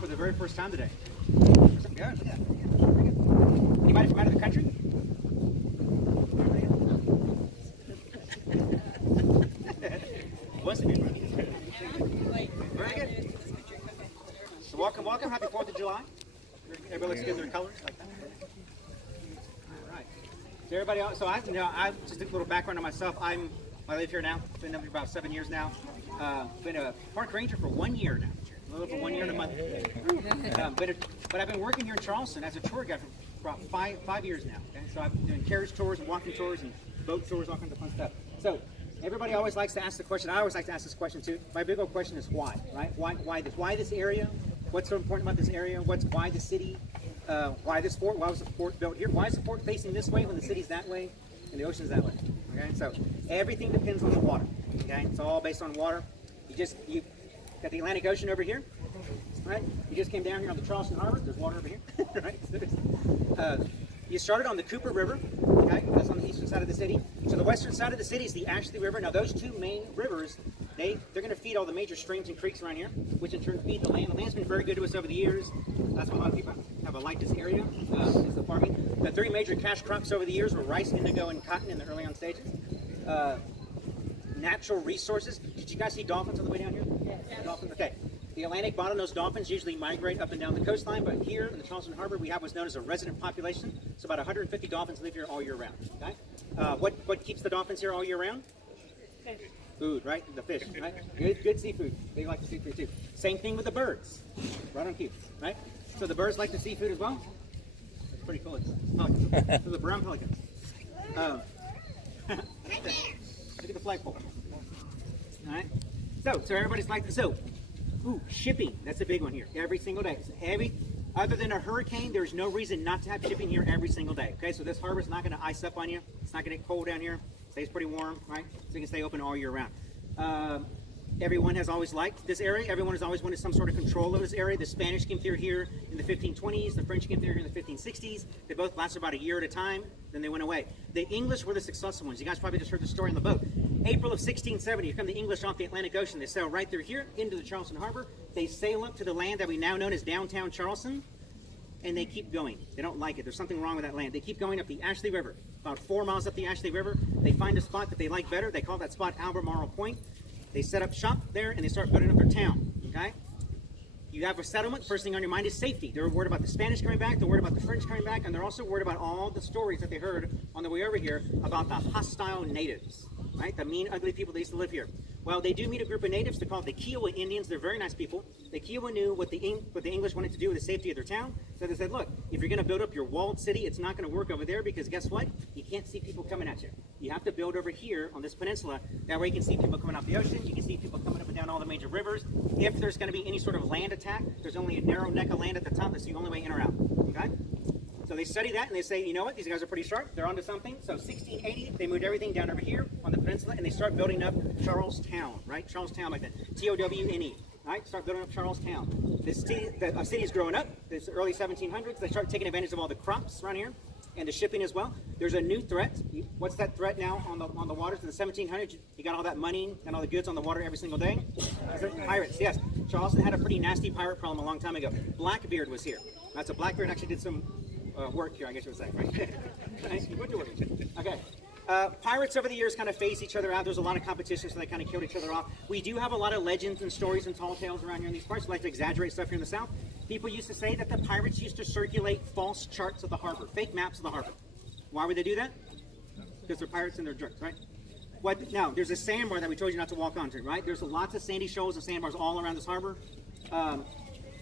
for the very first time today. Good. Anybody from out of the country? Wants to be very good. So welcome. Happy 4th of July. Everybody looks good in their colors like that. All right. So everybody else, I just a little background on myself. I live here now. Been there for about 7 years now. Been a park ranger for 1 year now. A little over 1 year and a month. But I've been working here in Charleston as a tour guide for about five years now. Okay? So I've been doing carriage tours and walking tours and boat tours, all kinds of fun stuff. So everybody always likes to ask the question. I always like to ask this question too. My big old question is why, right? Why this area? What's so important about this area? Why the city? Why this fort? Why was the fort built here? Why is the fort facing this way when the city's that way and the ocean's that way? Okay, so everything depends on the water. Okay, it's all based on water. You got the Atlantic Ocean over here, right? You just came down here on the Charleston Harbor. There's water over here, right? You started on the Cooper River. Okay, that's on the eastern side of the city. So the western side of the city is the Ashley River. Now those two main rivers, they're going to feed all the major streams and creeks around here, which in turn feed the land. The land's been very good to us over the years. That's why a lot of people have liked this area. Is the farming. The three major cash crops over the years were rice, indigo, and cotton in the early on stages. Natural resources. Did you guys see dolphins on the way down here? Yes. Dolphins. Okay. The Atlantic bottlenose dolphins usually migrate up and down the coastline, but here in the Charleston Harbor, we have what's known as a resident population. So about 150 dolphins live here all year round. Okay. What keeps the dolphins here all year round? Food, right? The fish, right? Good seafood. They like the seafood too. Same thing with the birds. Right on cue, right? So the birds like the seafood as well. That's pretty cool. Pelicans. So the brown pelicans. Look at the flagpole. All right. So everybody's like this. So, shipping. That's a big one here. Every single day. Other than a hurricane, there's no reason not to have shipping here every single day. Okay. So this harbor's not going to ice up on you. It's not going to get cold down here. It stays pretty warm, right? So you can stay open all year round. Everyone has always liked this area. Everyone has always wanted some sort of control of this area. The Spanish came through here in the 1520s. The French came through here in the 1560s. They both lasted about a year at a time. Then they went away. The English were the successful ones. You guys probably just heard the story on the boat. April of 1670, here come the English off the Atlantic Ocean. They sail right through here into the Charleston Harbor. They sail up to the land that we now know as downtown Charleston, and they keep going. They don't like it. There's something wrong with that land. They keep going up the Ashley River. About 4 miles up the Ashley River, they find a spot that they like better. They call that spot Albemarle Point. They set up shop there, and they start building up their town, okay? You have a settlement. First thing on your mind is safety. They're worried about the Spanish coming back. They're worried about the French coming back. And they're also worried about all the stories that they heard on the way over here about the hostile natives, right? The mean, ugly people that used to live here. Well, they do meet a group of natives. They're called the Kiowa Indians. They're very nice people. The Kiowa knew what the English wanted to do with the safety of their town. So they said, look, if you're going to build up your walled city, it's not going to work over there because guess what? You can't see people coming at you. You have to build over here on this peninsula. That way you can see people coming off the ocean. You can see people coming up and down all the major rivers. If there's going to be any sort of land attack, there's only a narrow neck of land at the top. That's the only way in or out. Okay? So they study that and they say, you know what? These guys are pretty sharp. They're onto something. So 1680, they moved everything down over here on the peninsula and they start building up Charlestown, right? Charlestown like that. T-O-W-N-E. Right? Start building up Charlestown. This city, the city's growing up. It's the early 1700s. They start taking advantage of all the crops around here and the shipping as well. There's a new threat. What's that threat now on the waters in the 1700s? You got all that money and all the goods on the water every single day? Pirates, yes. Charleston had a pretty nasty pirate problem a long time ago. Blackbeard was here. That's a Blackbeard actually did some work here, I guess you would say, right? He would do work. Okay. Pirates over the years kind of phase each other out. There's a lot of competition, so they kind of killed each other off. We do have a lot of legends and stories and tall tales around here in these parts. We like to exaggerate stuff here in the South. People used to say that the pirates used to circulate false charts of the harbor, fake maps of the harbor. Why would they do that? Because they're pirates and they're jerks, right? Now, there's a sandbar that we told you not to walk onto, right? There's lots of sandy shoals and sandbars all around this harbor.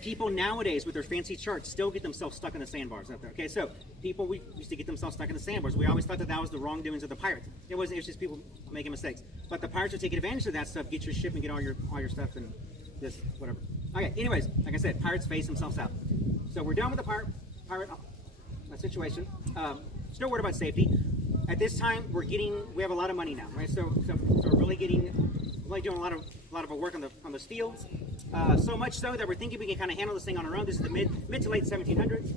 People nowadays with their fancy charts still get themselves stuck in the sandbars up there. Okay, so people used to get themselves stuck in the sandbars. We always thought that was the wrongdoings of the pirates. It wasn't. It was just people making mistakes. But the pirates are taking advantage of that stuff. Get your ship and get all your stuff and this whatever. Okay. Anyways, like I said, pirates phase themselves out. So we're done with the pirate situation. Still worried about safety. At this time, we have a lot of money now, right? So we're really doing a lot of work on the fields. So much so that we're thinking we can kind of handle this thing on our own. This is the mid to late 1700s.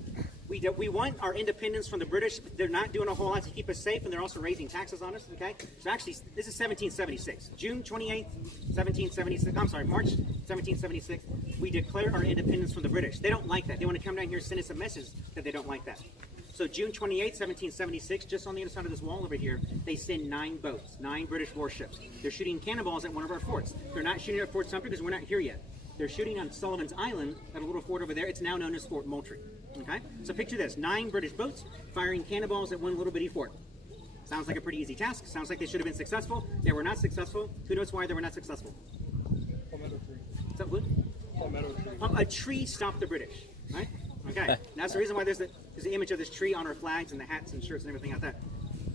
We want our independence from the British. They're not doing a whole lot to keep us safe, and they're also raising taxes on us. Okay, so actually, this is 1776, June 28th, 1776. I'm sorry, March 1776. we declare our independence from the British. They don't like that. They want to come down here and send us a message that they don't like that. So June 28, 1776, just on the other side of this wall over here, they send 9 boats, 9 British warships. They're shooting cannonballs at one of our forts. They're not shooting at Fort Sumter because we're not here yet. They're shooting on Sullivan's Island at a little fort over there. It's now known as Fort Moultrie. Okay? So picture this, 9 British boats firing cannonballs at one little bitty fort. Sounds like a pretty easy task. Sounds like they should have been successful. They were not successful. Who knows why they were not successful? Palmetto tree. Is that what? Palmetto tree. A tree stopped the British, right? Okay, and that's the reason why there's the image of this tree on our flags and the hats and shirts and everything like that.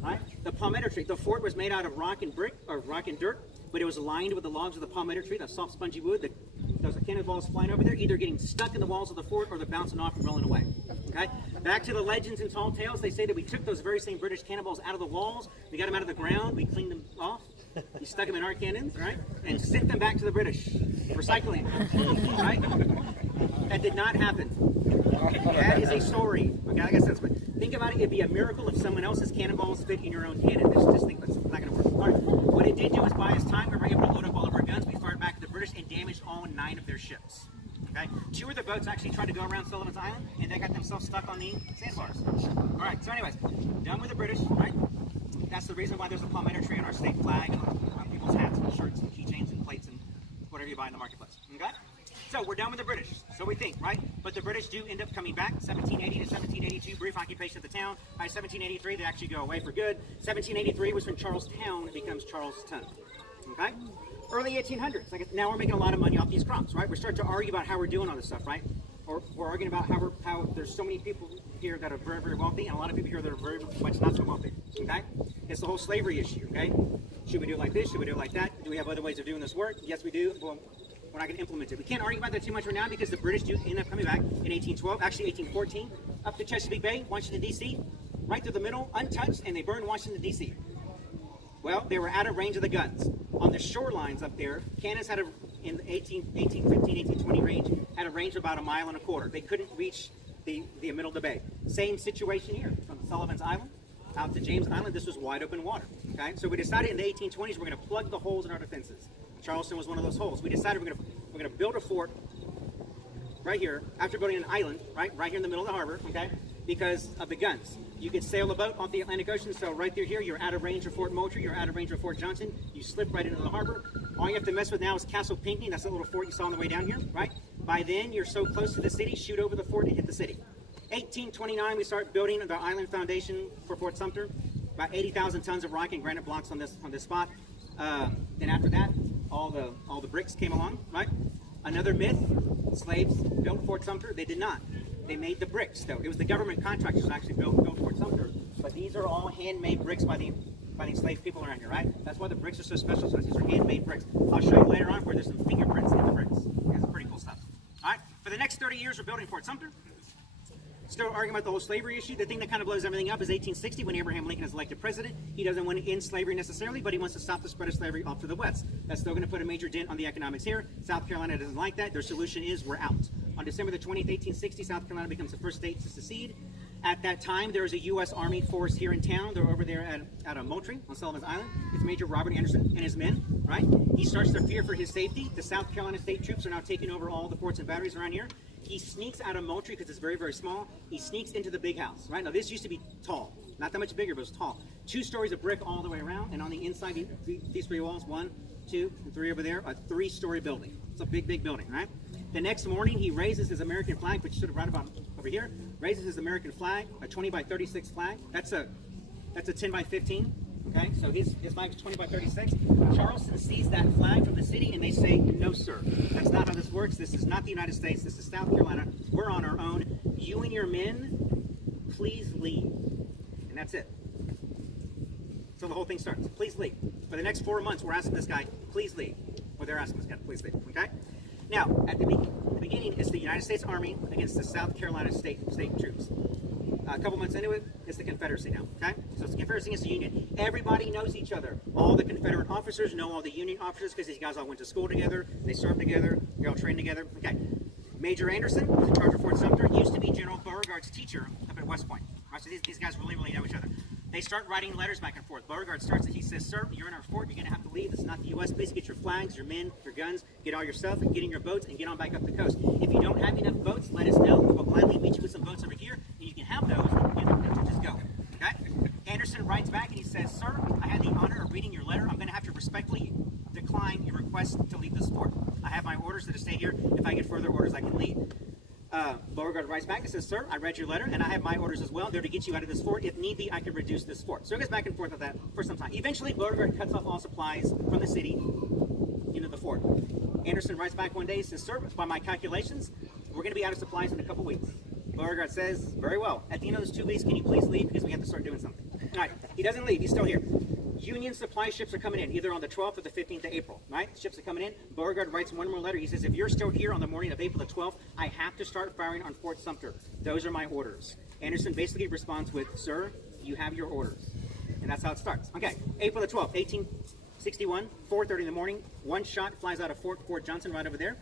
Right? The palmetto tree. The fort was made out of rock and brick, or rock and dirt, but it was lined with the logs of the palmetto tree, that soft, spongy wood. Those cannonballs flying over there, either getting stuck in the walls of the fort or they're bouncing off and rolling away. Okay? Back to the legends and tall tales, they say that we took those very same British cannonballs out of the walls, we got them out of the ground, we cleaned them off, we stuck them in our cannons, right? And sent them back to the British. Recycling. Right? That did not happen. That is a story. Okay, I guess that's what. Think about it. It'd be a miracle if someone else's cannonballs fit in your own cannon. Just think that's not going to work. All right. What it did do is buy us time. We were able to load up all of our guns. We fired back at the British and damaged all 9 of their ships. Okay. 2 of the boats actually tried to go around Sullivan's Island, and they got themselves stuck on the sandbars. All right. So, anyways, done with the British. Right. That's the reason why there's a palmetto tree on our state flag, and on people's hats and shirts and keychains and plates and whatever you buy in the marketplace. Okay. So we're done with the British, so we think, right? But the British do end up coming back, 1780 to 1782, brief occupation of the town. By 1783, they actually go away for good. 1783 was when Charlestown becomes Charleston, okay? Early 1800s, like now we're making a lot of money off these crops, right? We're starting to argue about how we're doing on this stuff, right? Or we're arguing about how there's so many people here that are very, very wealthy, and a lot of people here that are very much not so wealthy, okay? It's the whole slavery issue, okay? Should we do it like this? Should we do it like that? Do we have other ways of doing this work? Yes, we do. Well, we're not going to implement it. We can't argue about that too much right now because the British do end up coming back in 1812, actually 1814, up to Chesapeake Bay, Washington, D.C., right through the middle, untouched, and they burned Washington, D.C. Well, they were out of range of the guns. On the shorelines up there, cannons had in the 1815, 1820 range, had a range of about 1.25 miles. They couldn't reach the middle of the bay. Same situation here, from Sullivan's Island out to James Island. This was wide open water. Okay, so we decided in the 1820s we're going to plug the holes in our defenses. Charleston was one of those holes. We decided we're going to build a fort right here, after building an island, right here in the middle of the harbor, okay, because of the guns. You could sail a boat off the Atlantic Ocean, so right through here, you're out of range of Fort Moultrie, you're out of range of Fort Johnson, you slip right into the harbor. All you have to mess with now is Castle Pinckney, that's that little fort you saw on the way down here, right? By then, you're so close to the city, shoot over the fort and hit the city. 1829, we start building the island foundation for Fort Sumter, about 80,000 tons of rock and granite blocks on this spot. Then after that, all the bricks came along, right? Another myth, slaves built Fort Sumter. They did not. They made the bricks, though. It was the government contractors who actually built Fort Sumter. But these are all handmade bricks by the enslaved people around here, right? That's why the bricks are so special. So these are handmade bricks. I'll show you later on where there's some fingerprints in the bricks. It's pretty cool stuff. All right, for the next 30 years, we're building Fort Sumter. Still arguing about the whole slavery issue. The thing that kind of blows everything up is 1860 when Abraham Lincoln is elected president. He doesn't want to end slavery necessarily, but he wants to stop the spread of slavery off to the west. That's still going to put a major dent on the economics here. South Carolina doesn't like that. Their solution is we're out. On December the 20th, 1860, South Carolina becomes the first state to secede. At that time, there is a U.S. Army force here in town. They're over there at Moultrie on Sullivan's Island. It's Major Robert Anderson and his men, right? He starts to fear for his safety. The South Carolina state troops are now taking over all the forts and batteries around here. He sneaks out of Moultrie because it's very, very small. He sneaks into the big house, right? Now, this used to be tall. Not that much bigger, but it was tall. 2 stories of brick all the way around, and on the inside, these 3 walls, 1, 2, and 3 over there, a 3-story building. It's a big, big building, right? The next morning, he raises his American flag, which stood right about over here, raises his American flag, a 20 by 36 flag. That's a 10 by 15. Okay, so his flag is 20 by 36. Charleston sees that flag from the city and they say, no, sir, that's not how this works. This is not the United States. This is South Carolina. We're on our own. You and your men, please leave. And that's it. So the whole thing starts. Please leave. For the next 4 months, we're asking this guy, please leave. Or they're asking this guy, please leave. Okay? Now, at the beginning, it's the United States Army against the South Carolina state troops. A couple months into it, it's the Confederacy now, okay? So it's the Confederacy against the Union. Everybody knows each other. All the Confederate officers know all the Union officers because these guys all went to school together, they served together, they all trained together. Okay. Major Anderson, who's in charge of Fort Sumter, used to be General Beauregard's teacher up at West Point. Right? So these guys really, really know each other. They start writing letters back and forth. Beauregard starts it. He says, sir, you're in our fort. You're going to have to leave. This is not the U.S. Please get your flags, your men, your guns, get all your stuff, and get in your boats and get on back up the coast. If you don't have enough boats, let us know. We'll gladly meet you with some boats over here, and you can have those. You know, just go. Okay? Anderson writes back and he says, sir, I had the honor of reading your letter. I'm going to have to respectfully decline your request to leave this fort. I have my orders to stay here. If I get further orders, I can leave. Beauregard writes back and says, sir, I read your letter, and I have my orders as well. They're to get you out of this fort. If need be, I can reduce this fort. So it goes back and forth with that for some time. Eventually, Beauregard cuts off all supplies from the city into the fort. Anderson writes back one day and says, sir, by my calculations, we're going to be out of supplies in a couple weeks. Beauregard says, very well. At the end of those 2 weeks, can you please leave because we have to start doing something. All right, he doesn't leave. He's still here. Union supply ships are coming in, either on the 12th or the 15th of April, right? Ships are coming in. Beauregard writes one more letter. He says, if you're still here on the morning of April the 12th, I have to start firing on Fort Sumter. Those are my orders. Anderson basically responds with, sir, you have your orders. And that's how it starts. Okay, April the 12th, 1861, 4:30 in the morning. One shot flies out of Fort Johnson right over there.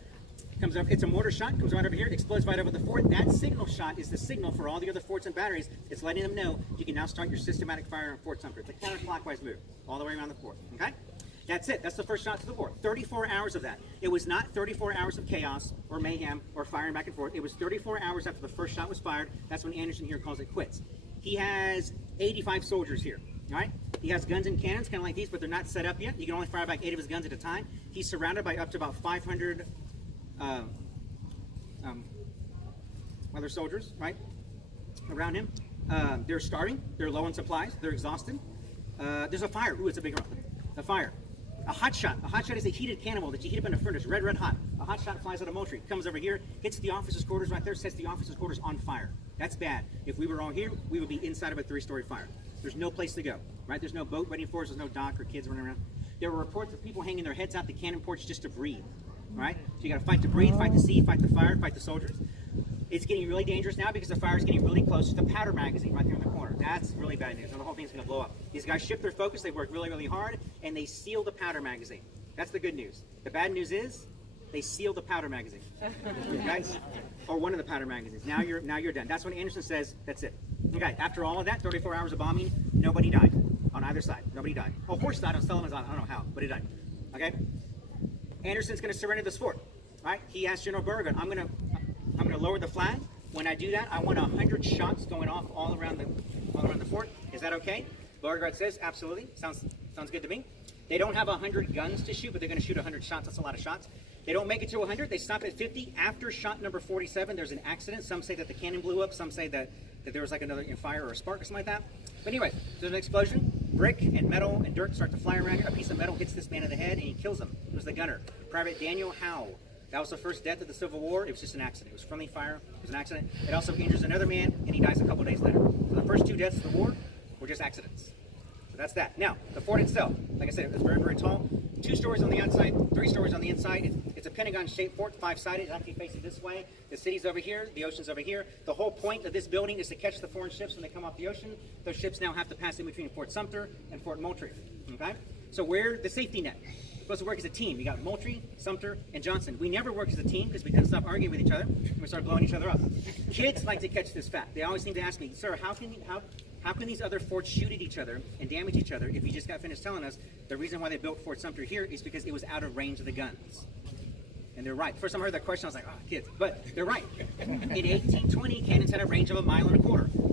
Comes up, it's a mortar shot, comes right over here, explodes right over the fort. That signal shot is the signal for all the other forts and batteries. It's letting them know you can now start your systematic fire on Fort Sumter. It's a counterclockwise move, all the way around the fort, okay? That's it. That's the first shot to the fort. 34 hours of that. It was not 34 hours of chaos or mayhem or firing back and forth. It was 34 hours after the first shot was fired. That's when Anderson here calls it quits. He has 85 soldiers here, all right? He has guns and cannons, kind of like these, but they're not set up yet. You can only fire back 8 of his guns at a time. He's surrounded by up to about 500 other soldiers, right, around him. They're starving. They're low on supplies. They're exhausted. There's a fire. Ooh, it's a big one. A fire. A hot shot. A hot shot is a heated cannonball that you heat up in a furnace, red hot. A hot shot flies out of Moultrie, comes over here, hits the officers' quarters right there, sets the officers' quarters on fire. That's bad. If we were all here, we would be inside of a 3-story fire. There's no place to go, right? There's no boat waiting for us. There's no dock or kids running around. There were reports of people hanging their heads out the cannon porch just to breathe, right? So you got to fight to breathe, fight the sea, fight the fire, fight the soldiers. It's getting really dangerous now because the fire is getting really close to the powder magazine right there in the corner. That's really bad news, and the whole thing's going to blow up. These guys shift their focus, they work really, really hard, and they seal the powder magazine. That's the good news. The bad news is they seal the powder magazine, okay? Or one of the powder magazines. Now you're done. That's when Anderson says, that's it. Okay, after all of that, 34 hours of bombing, nobody died on either side. Nobody died. A horse died on Sullivan's Island. I don't know how, but he died. Okay? Anderson's going to surrender this fort. Right? He asked General Beauregard, I'm going to lower the flag. When I do that, I want 100 shots going off all around the fort. Is that okay? Beauregard says, absolutely. Sounds good to me. They don't have 100 guns to shoot, but they're going to shoot 100 shots. That's a lot of shots. They don't make it to 100. They stop at 50. After shot number 47, there's an accident. Some say that the cannon blew up. Some say that there was like another fire or a spark or something like that. But anyway, there's an explosion. Brick and metal and dirt start to fly around here. A piece of metal hits this man in the head, and he kills him. It was the gunner, Private Daniel Howe. That was the first death of the Civil War. It was just an accident. It was friendly fire. It was an accident. It also injures another man, and he dies a couple days later. So the first 2 deaths of the war were just accidents. So that's that. Now, the fort itself, like I said, it was very, very tall. 2 stories on the outside, 3 stories on the inside. It's a Pentagon-shaped fort, 5-sided. It's actually facing this way. The city's over here. The ocean's over here. The whole point of this building is to catch the foreign ships when they come off the ocean. Those ships now have to pass in between Fort Sumter and Fort Moultrie. Okay? So we're the safety net. We're supposed to work as a team. You got Moultrie, Sumter, and Johnson. We never work as a team because we couldn't stop arguing with each other. We started blowing each other up. Kids like to catch this fact. They always seem to ask me, sir, how can these other forts shoot at each other and damage each other if you just got finished telling us the reason why they built Fort Sumter here is because it was out of range of the guns? And they're right. First time I heard that question, I was like, oh, kids. But they're right. In 1820, cannons had a range of 1.25 miles.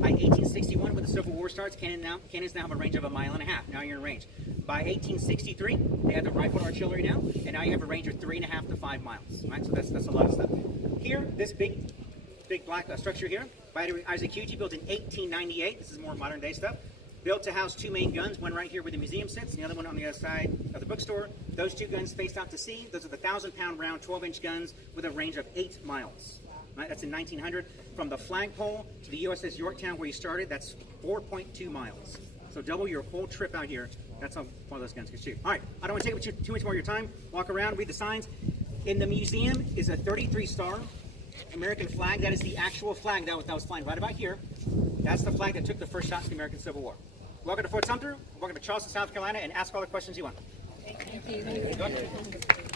By 1861, when the Civil War starts, cannons now have a range of 1.5 miles. Now you're in range. By 1863, they had the rifle artillery now, and now you have a range of 3.5 to 5 miles. Right? So that's a lot of stuff. Here, this big black structure here, by Isaac Hugie, built in 1898. This is more modern day stuff. Built to house 2 main guns, one right here where the museum sits, and the other one on the other side of the bookstore. Those 2 guns faced out to sea. Those are the 1,000-pound round 12-inch guns with a range of 8 miles. Right? That's in 1900. From the flagpole to the USS Yorktown where you started, that's 4.2 miles. So double your whole trip out here. That's how far those guns can shoot. All right, I don't want to take up too much more of your time. Walk around, read the signs. In the museum is a 33-star American flag. That is the actual flag that was flying right about here. That's the flag that took the first shot in the American Civil War. Welcome to Fort Sumter. Welcome to Charleston, South Carolina, and ask all the questions you want. Thank you.